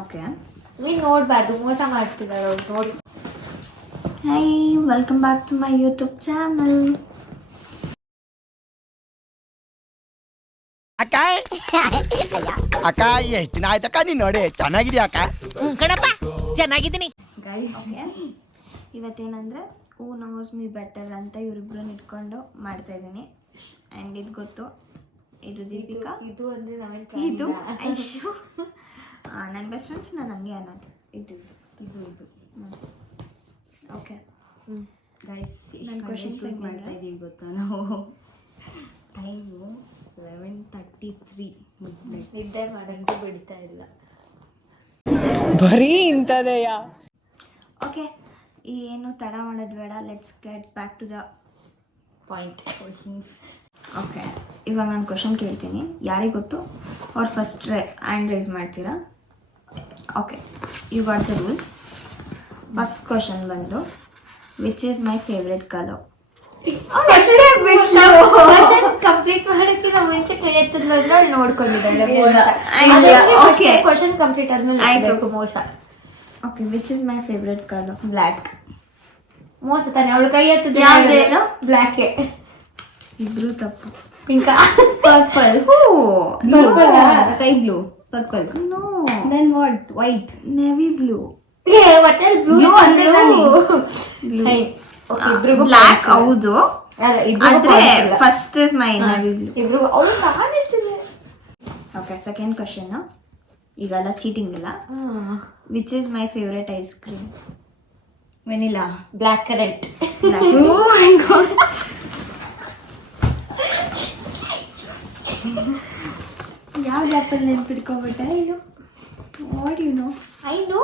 Okay, ನೀನು ನೋಡಬಾರ್ದು, ಮೋಸ ಮಾಡ್ತಿದ್ದಾರೆ ಅವ್ರು ನೋಡಿ. Hi, welcome back to my YouTube channel. ಅಕ್ಕ ಅಕ್ಕ ಎಷ್ಟು ದಿನ ಆಯ್ತಕ್ಕ ನೀನು ನೋಡಿ ಚೆನ್ನಾಗಿದ್ಯಾ ಅಕ್ಕ? ಕಣಪ್ಪ ಚೆನ್ನಾಗಿದ್ದೀನಿ ಗೈಸ್. ಇವತ್ತೇನಂದರೆ ಹೂ ನೋಸ್ ಮೀ ಬೆಟರ್ ಅಂತ ಇವರಿಬ್ರನ್ನ ಇಟ್ಕೊಂಡು ಮಾಡ್ತಾ ಇದ್ದೀನಿ. ಆ್ಯಂಡ್ ಇದು ಗೊತ್ತು, ಇದು ದೀಪಿಕಾ, ಇದು ಅಂದರೆ ಇದು ಐಶು. ನನ್ನ ಬೆಸ್ಟ್ ಫ್ರೆಂಡ್ಸ್ ನಾನು ಹಂಗೆ ಅನ್ನೋದು. ಇದು ಓಕೆ ಗೈಸ್, ನನ್ನ ಕ್ವಶನ್ಸ್ ಮಾಡ್ತಾ ಇದ್ದೀವಿ ಗೊತ್ತಾ ನಾವು. ಟೈಮು 11:33. ನಿದ್ದೆ ಮಾಡೋಂಗೆ ಬಿಡ್ತಾ ಇಲ್ಲ. ಬರೀ ಇಂಥದೆಯಾ? ಓಕೆ, ಏನು ತಡ ಮಾಡೋದು ಬೇಡ. Let's get back to the point. Okay, ಇವಾಗ ನಾನು ಕ್ವಶನ್ ಕೇಳ್ತೀನಿ. ಯಾರಿಗೆ ಗೊತ್ತು ಅವ್ರು ಫಸ್ಟ್ ಹ್ಯಾಂಡ್ ರೈಸ್ ಮಾಡ್ತೀರಾ? Okay, you got the rules. First question ಬಂದು, which is my favourite colour? Complete ಮಾಡೋಕ್ಕಿಂತ ಮುಂಚೆ ಕೈ ಎತ್ತದ್ಲಂದ್ರೆ ಅವ್ಳು ನೋಡ್ಕೊಂಡಿದ್ದಾಳೆ. ಕ್ವಶನ್ ಕಂಪ್ಲೀಟ್ ಆದ್ಮೇಲೆ ಆಯ್ತು. ಮೋಸ. Okay, which is my favourite colour? Black. ಮೋಸ ತಾನೆ, ಅವಳು ಕೈ ಎತ್ತದ ಯಾವ್ದೇನು? ಬ್ಲ್ಯಾಕೆ. ಇಬ್ರು ತಪ್ಪು. ಪಿಂಕ, purple. Sky blue, purple. No, then what? White. Navy blue. Hotel Blue ಅಂದ್ರೆ ತಾನೇ? ಬ್ಲ್ಯಾಕ್ ಹೌದು, ಆದ್ರೆ ಇಬ್ರು first is my navy blue. ಇಬ್ರು ಅವಳು ಕಾಣಿಸ್ತಿದೆ. Okay, second question. ಈಗೆಲ್ಲ ಚೀಟಿಂಗ್ ಇಲ್ಲ. Which is my favourite ice cream? Vanilla. Black currant. ಯಾವ್ದು ಆ್ಯಪಲ್ ನೆನ್ಪಿಟ್ಕೊಬಿಟ್ಟೆ? ಇದು what you know? I know.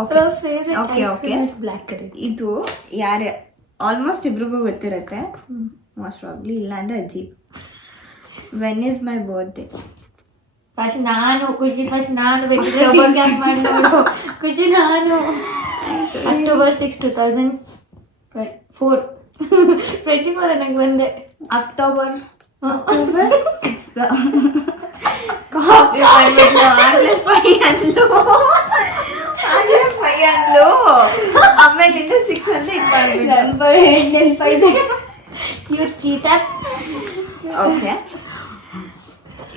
Okay. Favourite Okay, okay. Black currant. ಇದು ಯಾರು ಆಲ್ಮೋಸ್ಟ್ ಇಬ್ರಿಗೂ ಗೊತ್ತಿರುತ್ತೆ. ಮೋಸ್ಟ್ ಪ್ರಾಬ್ಲಿ, ಇಲ್ಲ ಅಂದ್ರೆ ಅಜ್ಜಿ. When is my birthday? First ನಾನು ಖುಷಿ, ಫಸ್ಟ್ ನಾನು ಮಾಡಿ ಖುಷಿ ನಾನು. October 6, 2004. 24 ನನಗೆ ಬಂದೆ. ಅಕ್ಟೋಬರ್ ಕಾಪಿ ಮಾಡ್ಬಿಟ್ಲು. ಆಗ್ಲೇ 5 ಅಂದ್ಲು, ಆಮೇಲಿಂದ 6 ಅಂತ ಇದು ಮಾಡ್ಬಿಟ್ಟು ನೆನಪಾಯ್ತು. You cheater. ಓಕೆ,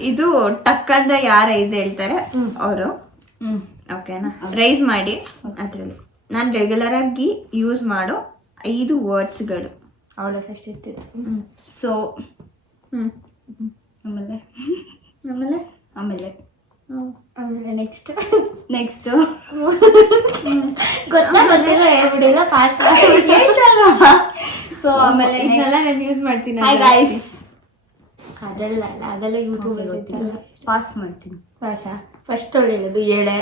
ಇದು ಟಕ್ ಅಂತ ಯಾರು ಇದು ಹೇಳ್ತಾರೆ ಅವರು. ಓಕೆನಾ? ರೈಸ್ ಮಾಡಿ. ಅದರಲ್ಲಿ ನಾನು ರೆಗ್ಯುಲರ್ ಆಗಿ ಯೂಸ್ ಮಾಡೋ 5 ವರ್ಡ್ಸ್ಗಳು. ಅವಳ ಫಸ್ಟ್ ಇರ್ತಿದ್ದೆ. ಸೊ ಆಮೇಲೆ ಆಮೇಲೆ ಆಮೇಲೆ ನೆಕ್ಸ್ಟ್ ಗೊತ್ತಿಲ್ಲ ಹೇಳ್ಬಿಡಿಲ್ಲ, ಪಾಸ್ ಸೊ ಆಮೇಲೆ ನಾನು ಯೂಸ್ ಮಾಡ್ತೀನಿ. Hi guys. ಅದೆಲ್ಲ ಯೂಟ್ಯೂಬ್ ಗೊತ್ತಿಲ್ಲ. ಪಾಸ್ ಮಾಡ್ತೀನಿ. ಫಸ್ಟ್ ಅವಳು ಹೇಳೋದು ಏಳೆ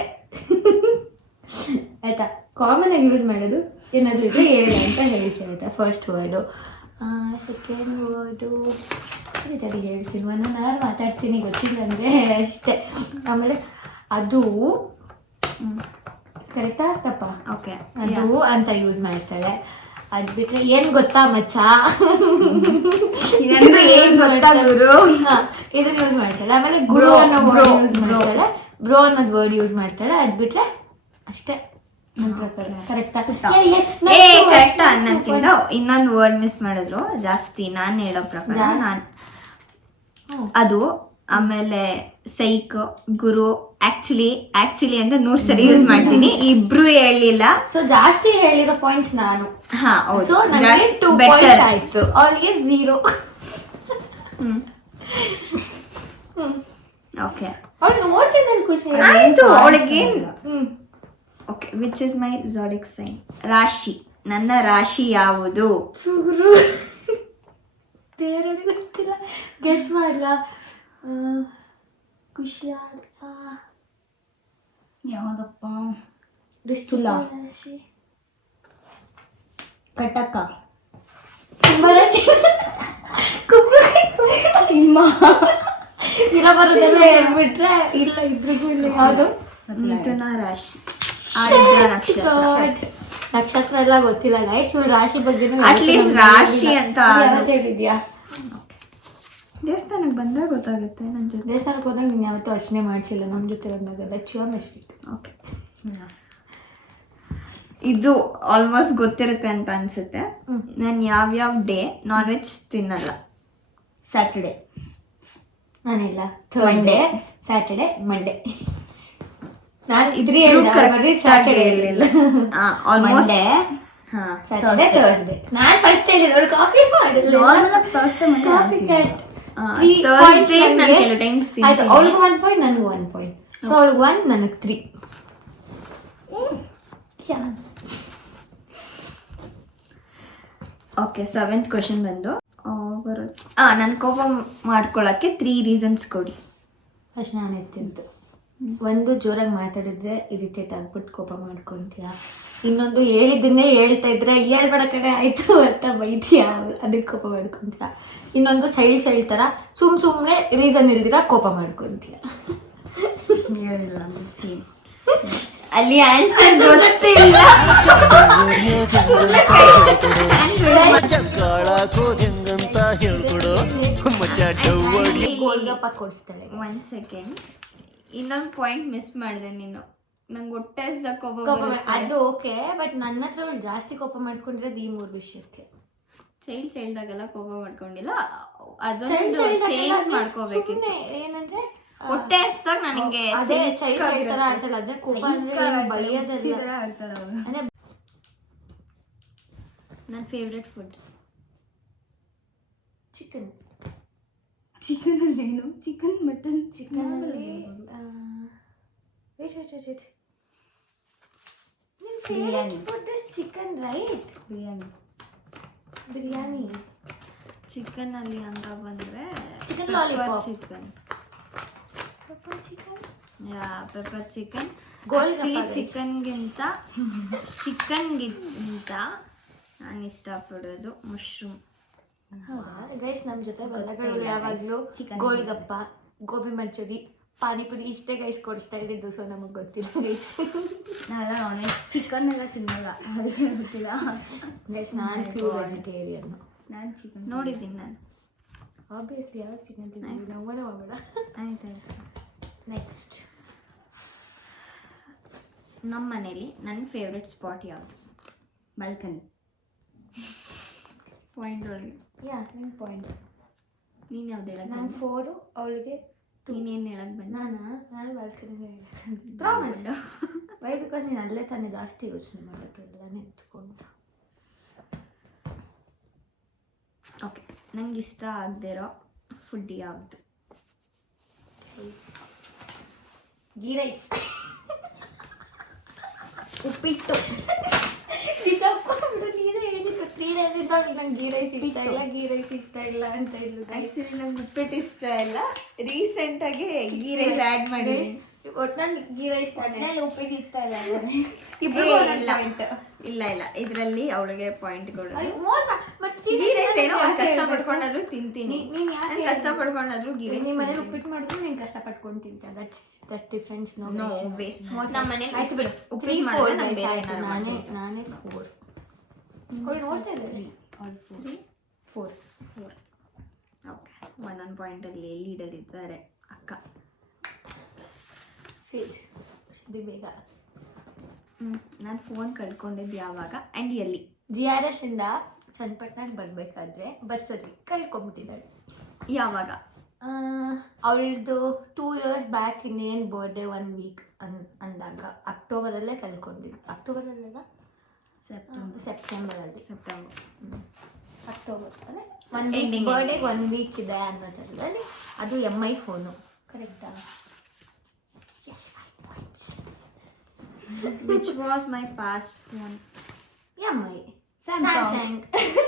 ಆಯ್ತಾ. ಕಾಮನ್ ಆಗಿ ಯೂಸ್ ಮಾಡೋದು ಏನಾದರೂ ಇದ್ರೆ ಏಳೆ ಅಂತ ಹೇಳ್ತೀನಿ ಆಯ್ತಾ. First word. ಸೆಕೆಂಡ್ ವರ್ಡು ಹೇಳ್ತೀನಿ, 1 hour ಮಾತಾಡ್ತೀನಿ, ಗೊತ್ತಿಲ್ಲ ಅಂದರೆ ಅಷ್ಟೇ. ಆಮೇಲೆ ಅದು ಕರೆಕ್ಟಾ ತಪ್ಪ? ಓಕೆ, ಅದು ಅಂತ ಯೂಸ್ ಮಾಡ್ತಾಳೆ. ಅದು ಬಿಟ್ಟರೆ ಏನು ಗೊತ್ತಾ ಮಚ್ಚ, ಏನ್ ಗೊತ್ತಾ ಗುರು? ಇದನ್ನ ಯೂಸ್ ಮಾಡ್ತಾಳೆ. ಆಮೇಲೆ ಗುರು ಅನ್ನೋ ವರ್ಡ್ ಯೂಸ್ ಮಾಡ್ತಾಳೆ, ಬ್ರೋ ಅನ್ನೋದು ವರ್ಡ್ ಯೂಸ್ ಮಾಡ್ತಾಳೆ. ಅದು ಬಿಟ್ರೆ ಅಷ್ಟೇ ನನ್ನ ಪ್ರಕಾರ. ಕರೆಕ್ಟಾ? ಕರೆಕ್ಟ್ ಅನ್ನೋದಕ್ಕಿಂತ ಇನ್ನೊಂದು ವರ್ಡ್ ಮಿಸ್ ಮಾಡಿದ್ರು ಜಾಸ್ತಿ. ನಾನು ಹೇಳೋ ಪ್ರಕಾರ ನಾನು ಅದು, ಆಮೇಲೆ ಸೈಕ್, ಗುರು, ಆಕ್ಚುಲಿ ಅಂತ 100 ಸರಿ ಯೂಸ್ ಮಾಡ್ತೀನಿ. ಇಬ್ರು ಹೇಳಿಲ್ಲ. ಸೊ ಜಾಸ್ತಿ ಹೇಳಿರೋ ಪಾಯಿಂಟ್ಸ್ ನಾನು. ಹಾ ಹೌದು. ಸೊ ನನಗೆ 2 ಪಾಯಿಂಟ್ಸ್ ಆಯ್ತು, ಅವಳಿಗೆ 0. ಓಕೆ, ಅವಳು ನೋಡ್ತಿದ್ದಾಳೆ ಖುಷಿ ಆಯ್ತು ಅವಳಿಗೆ. Okay, which is my zodiac sign? ರಾಶಿ. ನನ್ನ ರಾಶಿ ಯಾವುದು? ಸುಗುರು. ದೇವರಿಗೆ ಗೊತ್ತಿಲ್ಲ, ಗೆಸ್ ಮಾಡಲಾ? ಖುಷಿ ಯಾವ್ದಪ್ಪ? ವೃಶ್ಚಿಕ ರಾಶಿ. ಕಟಕ. ಸಿಂಹ. ಇಲ್ಲ ಬರೋದೆಲ್ಲ ಹೇಳ್ಬಿಟ್ರೆ ಇಲ್ಲ, ಇಬ್ರಿಗೂ ಇಲ್ಲ. ಯಾವುದು? ಮಿಥುನ ರಾಶಿ. ನಕ್ಷತ್ರ ಎಲ್ಲ ಗೊತ್ತಿಲ್ಲ ಗೈಸ್. ರಾಶಿ ಬಗ್ಗೆ ಅಟ್ಲೀಸ್ಟ್ ರಾಶಿ ಅಂತ ಹೇಳಿದ್ಯಾ? ದೇವಸ್ಥಾನಕ್ಕೆ ಬಂದರೆ ಗೊತ್ತಾಗುತ್ತೆ ನನ್ನ ಜೊತೆ. ದೇವಸ್ಥಾನಕ್ಕೆ ಹೋದಾಗ ನೀನು ಯಾವತ್ತೂ ಅರ್ಚನೆ ಮಾಡಿಸಿಲ್ಲ ನಮ್ಮ ಜೊತೆ ಬಂದಾಗ. That's your mistake. ಓಕೆ, ಇದು ಆಲ್ಮೋಸ್ಟ್ ಗೊತ್ತಿರುತ್ತೆ ಅಂತ ಅನ್ಸುತ್ತೆ. ನಾನು ಯಾವ್ಯಾವ ಡೇ ನಾನ್ ವೆಜ್ ತಿನ್ನಲ್ಲ. ಸ್ಯಾಟರ್ಡೆ ನಾನಿಲ್ಲ, ಥರ್ಸ್ಡೇ, ಸ್ಯಾಟರ್ಡೆ, ಮಂಡೇ. ನಾನು ಇದ್ರಿ ಹೇಳಿದ್ರೆ ಸ್ಯಾಟರ್ಡೆ ಹೇಳಿಲ್ಲ. Almost Saturday, Thursday. ನಾನು ಫಸ್ಟ್ ಹೇಳಿದ್ರು ಕಾಫಿ ಮಾಡಿಲ್ಲ. Copy cat. ನಾನು ಕೆಲವು ಟೈಮ್ಸ್ ಆಯ್ತು, ಅವಳಿಗೆ 1 ಪಾಯಿಂಟ್, ನನಗೆ 1 ಪಾಯಿಂಟ್. ಸೊ ಅವಳಿಗೆ 1, ನನಗೆ 3. ಓಕೆ, 7th ಕ್ವೆಶನ್ ಬಂದು ನಾನು ಕೋಪ ಮಾಡ್ಕೊಳಕ್ಕೆ 3 ರೀಸನ್ಸ್ ಕೊಡಿ. ಫಸ್ಟ್ ನಾನು ಎತ್ತಿದ್ದು, ಒಂದು ಜೋರಾಗಿ ಮಾತಾಡಿದ್ರೆ ಇರಿಟೇಟ್ ಆಗ್ಬಿಟ್ಟು ಕೋಪ ಮಾಡ್ಕೊತೀಯ. ಇನ್ನೊಂದು ಹೇಳಿದ್ದನ್ನೇ ಹೇಳ್ತಾ ಇದ್ರೆ ಹೇಳ್ಬೇಡ ಕಡೆ ಆಯಿತು ಅಂತ ಬೈತೀಯ, ಅದಕ್ಕೆ ಕೋಪ ಮಾಡ್ಕೊತೀಯ. ಇನ್ನೊಂದು ಚೈಲ್ಡ್ ಥರ ಸುಮ್ಮನೆ ರೀಸನ್ ಇಲ್ದಿರ ಕೋಪ ಮಾಡ್ಕೊತೀಯ. ಅಲ್ಲಿ ಆನ್ಸರ್ ಗೊತ್ತಿಲ್ಲ. ಹೆಂಗಂತ ಹೇಳ್ಕೊಡು ಗೋಲ್ಗಪ್ಪ ಕೊಡಿಸ್ತಾಳೆ. 1 ಸೆಕೆಂಡ್, ಇನ್ನೊಂದು ಪಾಯಿಂಟ್ ಮಿಸ್ ಮಾಡಿದೆ ನೀನು. ನಂಗೆ ಹೊಟ್ಟೆ ಹಸ್ದಾಗ ಕೋಪ ಅದು ಓಕೆ, ಬಟ್ ನನ್ನ ಹತ್ರ ಅವಳು ಜಾಸ್ತಿ ಕೋಪ ಮಾಡ್ಕೊಂಡಿರೋದು ಈ 3 ವಿಷಯಕ್ಕೆ. ಚೈಲ್ಡ್ದಾಗೆಲ್ಲ ಕೋಪ ಮಾಡ್ಕೊಂಡಿಲ್ಲ, ಅದೊಂದು ಚೇಂಜ್ ಮಾಡ್ಕೋಬೇಕಿತ್ತು. ಏನಂದ್ರೆ ಹೊಟ್ಟೆ ಹಸ್ದಾಗ ನನಗೆ ಅದೇ ಚೈಲ್ಡ್ ತರ ಆಡ್ತಾಳೆ. ಅದೇ ಕೋಪ ಅಂದ್ರೆ ಬೈಯೋದಲ್ಲ. ಅಂದ್ರೆ ನನ್ನ ಫೇವ್ರೆಟ್ ಫುಡ್ ಚಿಕನ್. ಚಿಕನಲ್ಲಿ ಏನು? Chicken, mutton. ಚಿಕನಲ್ಲಿ biryani. Food is chicken, right? Biryani. Chicken ಅಲ್ಲಿ ಅಂತ ಬಂದ್ರೆ chicken lollipop. Chicken, pepper chicken. Pepper chicken. ಚಿಕನ್ಗಿಂತ ನಾನು ಇಷ್ಟಪಡೋದು ಮಶ್ರೂಮ್. ಹೌದಾ ಗೈಸ್? ನಮ್ಮ ಜೊತೆ ಬಂದಾಗ ಇವಳು ಯಾವಾಗಲೂ ಗೋಲ್ಗಪ್ಪ, ಗೋಬಿ ಮಂಚೂರಿ, ಪಾನಿಪುರಿ ಇಷ್ಟೇ ಗೈಸ್ ಕೊಡಿಸ್ತಾ ಇದ್ದಿದ್ದು. ಸೊ ನಮಗೆ ಗೊತ್ತಿಲ್ಲ ಗೈಸ್. ನಾವೆಲ್ಲ ನಾನ್ ವೆಜ್ ಚಿಕನ್ ಎಲ್ಲ ತಿನ್ನಲ್ಲ, ಅದಕ್ಕೆ ಗೊತ್ತಿಲ್ಲ ಗೈಸ್. ನಾನು ಪ್ಯೂರ್ ವೆಜಿಟೇರಿಯನ್. ನಾನು ಚಿಕನ್ ನೋಡಿದ್ದೀನಿ ನಾನು. ಆಬ್ವಿಯಸ್ಲಿ ಯಾವಾಗ ಚಿಕನ್ ತಿಂತೀವಿ ನಾವು, ಮಾಡಬೇಡ. ಆಯ್ತಾಯ್ತು. ನೆಕ್ಸ್ಟ್, ನಮ್ಮ ಮನೇಲಿ ನನ್ನ ಫೇವ್ರೆಟ್ ಸ್ಪಾಟ್ ಯಾವುದು? ಬಾಲ್ಕನಿ. ಪಾಯಿಂಟ್ ಒಳಗೆ ನಿನ್ನ ಪಾಯಿಂಟ್. ನೀನು ಯಾವ್ದು ಹೇಳೋದು? ನಾನು 4, ಅವಳಿಗೆ ನೀನೇನು ಹೇಳಕ್ ಬಂದ? ನಾನು ಬಾಲ್ಕನಿ ಪ್ರಾಮಿಸ್. ವೈ? ಬಿಕಾಸ್ ನೀನು ಅಲ್ಲೇ ತಾನೇ ಜಾಸ್ತಿ ಯೋಚನೆ ಮಾಡೋದು ಎಲ್ಲ ನಿಂತ್ಕೊಂಡು. ಓಕೆ, ನಂಗೆ ಇಷ್ಟ ಆಗದಿರೋ ಫುಡ್ ಯಾವುದು? ಗೀ ರೈಸ್. ಉಪ್ಪಿಟ್ಟು. ನೀನೇ ಹೇಳಿದ್ದು 3 days ಇಂದ ನಂಗೆ ಗೀ ರೈಸ್ ಇಷ್ಟ ಇಲ್ಲ, ಗೀ ರೈಸ್ ಇಷ್ಟ ಇಲ್ಲ ಅಂತ ಇದ್ದು. ಆ್ಯಕ್ಚುಲಿ ನಂಗೆ ಉಪ್ಪಿಟ್ಟು ಇಷ್ಟ ಇಲ್ಲ, ರೀಸೆಂಟಾಗಿ ಗೀ ರೈಸ್ ಆ್ಯಡ್ ಮಾಡಿ. ಒಟ್ನಲ್ಲಿ ಗೀ ರೈಸ್ ತಾನೆ. ಉಪ್ಪಿಟ್ಟು ಇಷ್ಟ ಇಲ್ಲ. ಇಲ್ಲ ಇದರಲ್ಲಿ ಅವಳಿಗೆ ಪಾಯಿಂಟ್ ಕೊಡೋದು. ಮೋಸ. ಗೀ ರೈಸ್ ಏನೋ ಕಷ್ಟ ಪಡ್ಕೊಂಡಾದ್ರೂ ತಿಂತೀನಿ. ನೀನು ನಾನು ಕಷ್ಟ ಪಡ್ಕೊಂಡಾದ್ರೂ ಗೀ ರೈಸ್. ನಿಮ್ಮ ಮನೇಲಿ ಉಪ್ಪಿಟ್ಟು ಮಾಡಿದ್ರೆ ನೀನು ಕಷ್ಟಪಟ್ಕೊಂಡು ತಿಂತೀಯ. That difference. No waste. ನಮ್ಮ ಮನೇಲಿ ಆಯ್ತು ಬಿಡು. ಉಪ್ಪಿಟ್ಟು ಮಾಡಿದ್ರೆ ನಂಗೆ ಬೇರೆ ಏನಾದ್ರು ನಾನೇ 4. ನೋಡ್ತಾ ಇದ್ದಾರೆ 4. ಓಕೆ, 1 ಪಾಯಿಂಟಲ್ಲಿ ಲೀಡರ್ ಇದ್ದಾರೆ ಅಕ್ಕ. ಇದು ಬೇಗ. ನಾನು ಫೋನ್ ಕಳ್ಕೊಂಡಿದ್ದು ಯಾವಾಗ ಆ್ಯಂಡ್ ಎಲ್ಲಿ? GRS ಇಂದ ಚನ್ನಪಟ್ಟಣಕ್ಕೆ ಬರಬೇಕಾದ್ರೆ ಬಸ್ಸಲ್ಲಿ ಕಳ್ಕೊಂಬಿಟ್ಟಿದ್ದಾಳೆ. ಯಾವಾಗ? ಅವಳದು 2 years ಬ್ಯಾಕ್. ಇನ್ನೇನು ಬರ್ಡೇ 1 week ಅಂದಾಗ ಅಕ್ಟೋಬರಲ್ಲೇ ಕಳ್ಕೊಂಡಿದ್ದು. ಅಕ್ಟೋಬರಲ್ಲೆಲ್ಲ ಸೆಪ್ಟೆಂಬರಲ್ಲಿ. ಅಕ್ಟೋಬರ್ ಅಂದರೆ 1 week ಬರ್ಡೇಗೆ 1 week ಇದೆ ಅನ್ನೋ ಥರದಲ್ಲಿ. ಅದು MI ಫೋನು, ಕರೆಕ್ಟಾ? Yes, 5 points. Which was my past phone? MI. Samsung.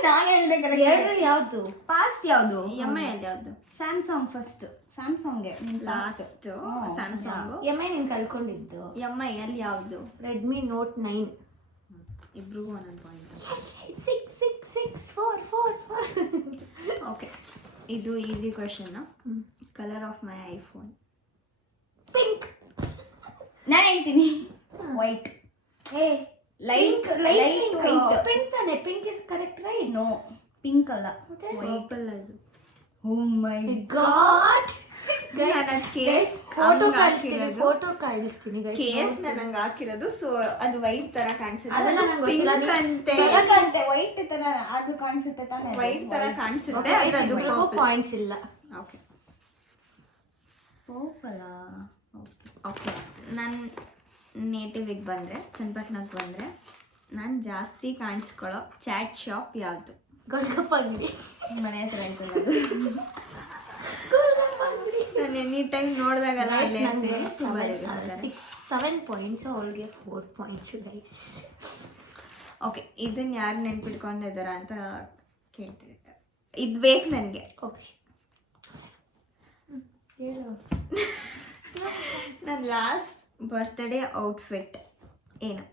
ನಾನು ಹೇಳಿದೆ ಕರೆಕ್ಟ್. ಎರಡರಲ್ಲಿ ಯಾವುದು ಪಾಸ್ಟ್ ಯಾವುದು? MI ಅಲ್ಲಿ ಯಾವುದು? Samsung first. ಸ್ಯಾಮ್ಸಂಗ್ಗೆ ಲಾಸ್ಟ್ ಸ್ಯಾಮ್ಸಂಗ್. MI ನೀನು ಕಳ್ಕೊಂಡಿದ್ದು. MI ಅಲ್ಲಿ ಯಾವುದು? Redmi note 9. ಇಬ್ರಿಗೂ 1 ಪಾಯಿಂಟ್. 6 6 6 4 4 4. ಓಕೆ, ಇದು easy question. Colour of my iPhone? Pink. ನಾನು ಹೇಳ್ತೀನಿ white. A light light white. Pink ತಾನೆ. Pink is correct right? No, pink ಅಲ್ಲ, ಪರ್ಪಲ್ ಅದು. Oh my god photo photo ಕಾಣಿಸ್ತೀನಿ ಕೇಸ್ ನನಗೆ ಹಾಕಿರೋದು. ಸೊ ಅದು ವೈಟ್ ತರ ಕಾಣಿಸುತ್ತೆ, ಅದೆಲ್ಲ ನಂಗೆ ಗೊತ್ತಿಲ್ಲ. Pink ಅಂತೆ, ಬೆಳಕಂತೆ ವೈಟ್ ತರ ಅದು ಕಾಣಿಸುತ್ತೆ ತಾನೆ. ವೈಟ್ ತರ ಕಾಣಿಸುತ್ತೆ. ಅದು ಪಾಯಿಂಟ್ಸ್ ಇಲ್ಲ. ಓಕೆ ಓಕೆ ನಾನು ನೇಟಿವಿಗೆ ಬಂದರೆ, ಚನ್ನಪಟ್ಟಣಕ್ಕೆ ಬಂದರೆ ನಾನು ಜಾಸ್ತಿ ಕಾಣಿಸ್ಕೊಳ್ಳೋ ಚಾಟ್ ಶಾಪ್ ಯಾವುದು? ಗೋಲ್ಗಪ್ಪ ಅಂಗಡಿ. ಮನೆ ಹತ್ರ ಐತಲ್ಲ ನಾನು ಎನಿ ಟೈಮ್ ನೋಡಿದಾಗೆಲ್ಲ ಅಲ್ಲೇ ನಂಗೆ ಇರ್ತೀನಿ. ತುಂಬ ರೇಗಿಸ್ತಾರೆ. 7 ಪಾಯಿಂಟ್ಸ್, ಅವಳಿಗೆ 4 ಪಾಯಿಂಟ್ಸ್ ಗೈಸ್. ಓಕೆ, ಇದನ್ನ ಯಾರು ನೆನ್ಪಿಟ್ಕೊಂಡಿದ್ದಾರ ಅಂತ ಕೇಳ್ತೀನಿ. ಇದು ಬೇಕು ನನಗೆ. ಓಕೆ ಹೇಳು. ನನ್ನ ಲಾಸ್ಟ್ ಬರ್ತ್ಡೇ ಔಟ್ಫಿಟ್ ಏನು?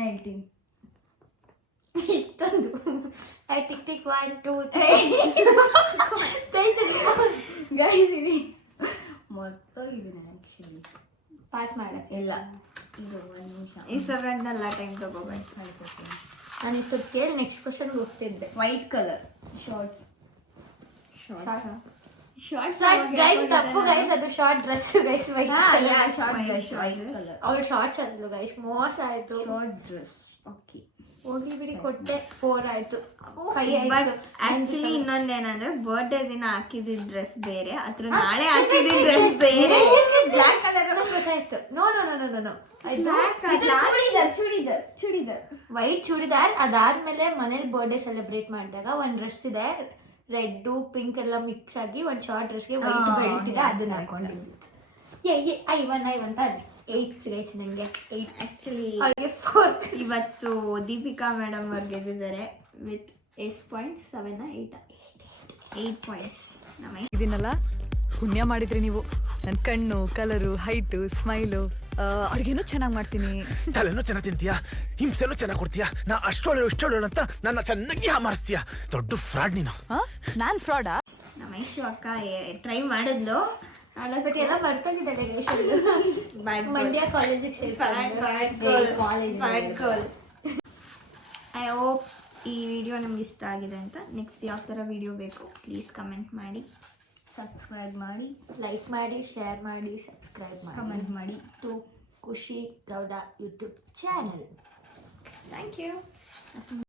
ಹೇಳ್ತೀನಿ. ಇಷ್ಟೊಂದು ಟಿಕ್ ಟಿಕ್ 1 2 ಗೈಸ್ ಇರಿ ಮರ್ತೋಗಿದ್ದೀನಿ ಆ್ಯಕ್ಚುಲಿ. ಪಾಸ್ ಮಾಡಕ್ಕೆ ಇಲ್ಲ ಇದು 1 ನಿಮಿಷ. ಇಷ್ಟೊಂದೆಲ್ಲ ಟೈಮ್ ತಗೋಬೇಡಿ. ನಾನು ಇಷ್ಟೊತ್ತು ಕೇಳಿ ನೆಕ್ಸ್ಟ್ ಕ್ವಶನ್ಗೆ ಹೋಗ್ತಿದ್ದೆ. White colour shorts. Shorts guys ತಪ್ಪು ಗೈಸ್, ಅದು short dress guys. White colour ಅವಳು ಶಾರ್ಟ್ಸ್ ಅಂದ್ಲು ಗೈಸ್, ಮೋಸ ಆಯ್ತು. Short dress. ಓಕೆ ಹೋಗಿ ಬಿಡಿ, ಕೊಟ್ಟೆ 4 ಆಯ್ತು. 5 ಬಟ್ ಆಯ್ತು. ಆಕ್ಚುಲಿ ಇನ್ನೊಂದೇನಂದ್ರೆ ಬರ್ಡೇ ದಿನ ಹಾಕಿದ ಡ್ರೆಸ್ ಬೇರೆ, ಅದ್ರ ನಾಳೆ ಹಾಕಿದ ಡ್ರೆಸ್ ಬೇರೆ. ಬ್ಲಾಕ್ ಕಲರ್ ಗೊತ್ತಾಯ್ತು. No no no no no churidar. White churidar. ಅದಾದ್ಮೇಲೆ ಮನೇಲಿ ಬರ್ಡೇ ಸೆಲೆಬ್ರೇಟ್ ಮಾಡಿದಾಗ ಒಂದು ಡ್ರೆಸ್ ಇದೆ, ರೆಡ್ ಪಿಂಕ್ ಎಲ್ಲ ಮಿಕ್ಸ್ ಆಗಿ ಒಂದು ಶಾರ್ಟ್ ಡ್ರೆಸ್ಗೆ ವೈಟ್ ಬೆಲ್ಟ್ ಇದೆ, ಅದನ್ನ ಹಾಕೊಂಡಿದ್ವಿ. ಐವನ್ ತಾನೆ 8 ಗೈಸ್ ನಂಗೆ. 8 ಆಕ್ಚುಲಿ ಅವಳಿಗೆ 4. ಇವತ್ತು ದೀಪಿಕಾ ಮೇಡಮ್ ಅವ್ರು ಗೆದ್ದಿದ್ದಾರೆ ವಿತ್ ಎಷ್ಟು ಪಾಯಿಂಟ್ಸ್? 7 8 ಪಾಯಿಂಟ್ಸ್. ನಮ್ಮ ಇದನ್ನಲ್ಲ ಪುಣ್ಯ ಮಾಡಿದ್ರಿ ನೀವು. ನನ್ನ ಕಣ್ಣು, ಕಲರು, ಹೈಟು, ಸ್ಮೈಲು, ಅಡುಗೆನೂ ಚೆನ್ನಾಗಿ ಮಾಡ್ತೀನಿ. ತಲೆನೂ ಚೆನ್ನಾಗಿ ತಿಂತೀಯಾ, ಹಿಂಸೆನೂ ಚೆನ್ನಾಗಿ ಕೊಡ್ತೀಯಾ, ನಾ ಅಷ್ಟೊಳ್ಳೆ ಅಂತ ನನ್ನ ಚೆನ್ನಾಗಿ ಹಾಮಾರಿಸ್ತೀಯ. ದೊಡ್ಡ ಫ್ರಾಡ್ ನೀನು. ನಾನು ಫ್ರಾಡಾ? ನಮ್ಮ ಐಶು ಅಕ್ಕ ಟ್ರೈ ಮಾಡಿದ್ಲು. ಬಟ್ ಎಲ್ಲ ಬರ್ತಾಗಿದ್ದಾಳೆ ಮಂಡ್ಯ ಕಾಲೇಜಿಗೆ ಐ ಹೋಪ್ ಈ ವಿಡಿಯೋ ನಮ್ಗೆ ಇಷ್ಟ ಆಗಿದೆ ಅಂತ. ನೆಕ್ಸ್ಟ್ ಯಾವ ಥರ ವಿಡಿಯೋ ಬೇಕು ಪ್ಲೀಸ್ ಕಮೆಂಟ್ ಮಾಡಿ, ಸಬ್ಸ್ಕ್ರೈಬ್ ಮಾಡಿ, ಲೈಕ್ ಮಾಡಿ, ಶೇರ್ ಮಾಡಿ, ಸಬ್ಸ್ಕ್ರೈಬ್ ಮಾಡಿ, ಕಮೆಂಟ್ ಮಾಡಿ to Khushi Gowda YouTube channel. Thank you.